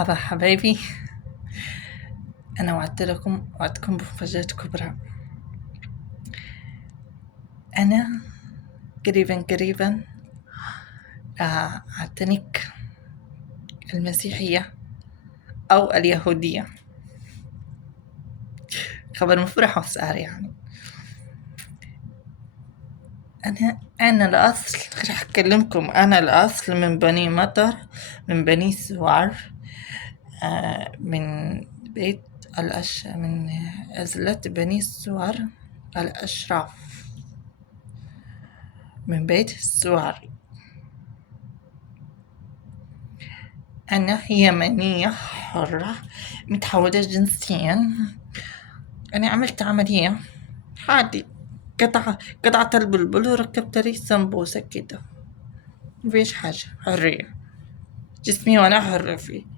مرحبا حبايبي. أنا وعدتكم بمفاجأة كبرى. أنا قريبا أعتنق المسيحية أو اليهودية. خبر مفرح وسعر يعني. أنا الأصل رح أكلمكم. أنا الأصل من بني مطر، من بني سوار، من بيت من عزلة بني سوار الأشراف، من بيت السوار. أنا يمنية حرة متحولة جنسيا. أنا عملت عملية عادي، قطعت البلبل وركبت لي سمبوسة كده، مفيش حاجة، حرية جسمي وأنا حرة فيه.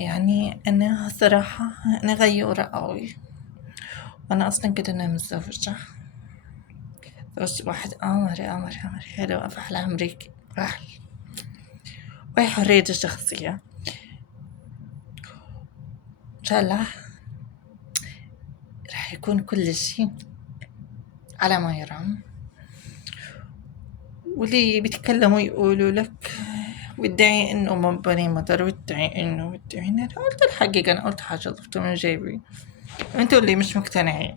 يعني أنا صراحة أنا غيورة قوي، وأنا أصلا كده أنا متزوجة. تزوجت واحد قمر حلو، فحل أمريكي فحل، وهي حريتي الشخصية إن شاء الله. راح يكون كل شيء على ما يرام. واللي بيتكلموا يقولوا لك وادعي انه من بني مطر، وادعي انه انا قلت الحقيقة، انا قلت حاجة ضفتوا من جيبي. انتوا اللي مش مقتنعين،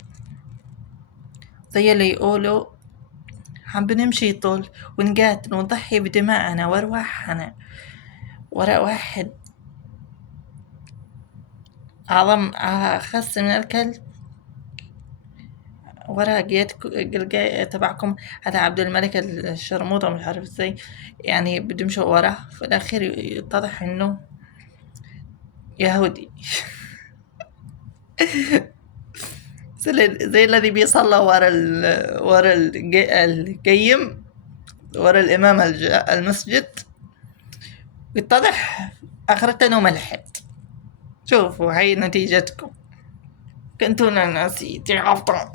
زي اللي يقولوا عم بنمشي طول ونقاتل ونضحي بدماءنا وارواحنا وراء واحد أعظم أخس من الكلب، ورا الجاي تبعكم هذا عبد الملك الشرموطة مش عارف ازاي، يعني بده يمشوا وراه في الأخير يتضح إنه يهودي. زي الذي بيصلى ورا القيم، ورا الإمام المسجد، يتضح آخرته إنه ملحد. شوفوا هاي نتيجتكم. كنتونا ناسي عبطان،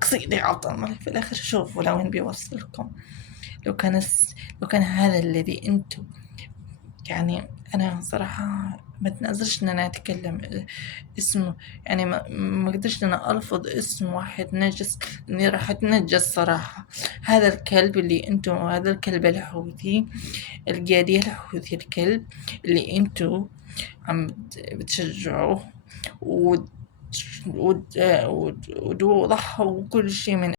قصيدي عبطان في الآخر. شوفوا لوين بيوصلكم. لو كان هذا الذي انتم، يعني أنا صراحة ما تنقدرش إن أنا أتكلم اسمه، يعني ما قدرش إن أنا ألفظ اسم واحد نجس، إني راح أتنجس صراحة. هذا الكلب اللي أنتم، هذا الكلب الحوثي القيادي الحوثي، الكلب اللي أنتم عم بتشجعوه وضحوا كل شيء من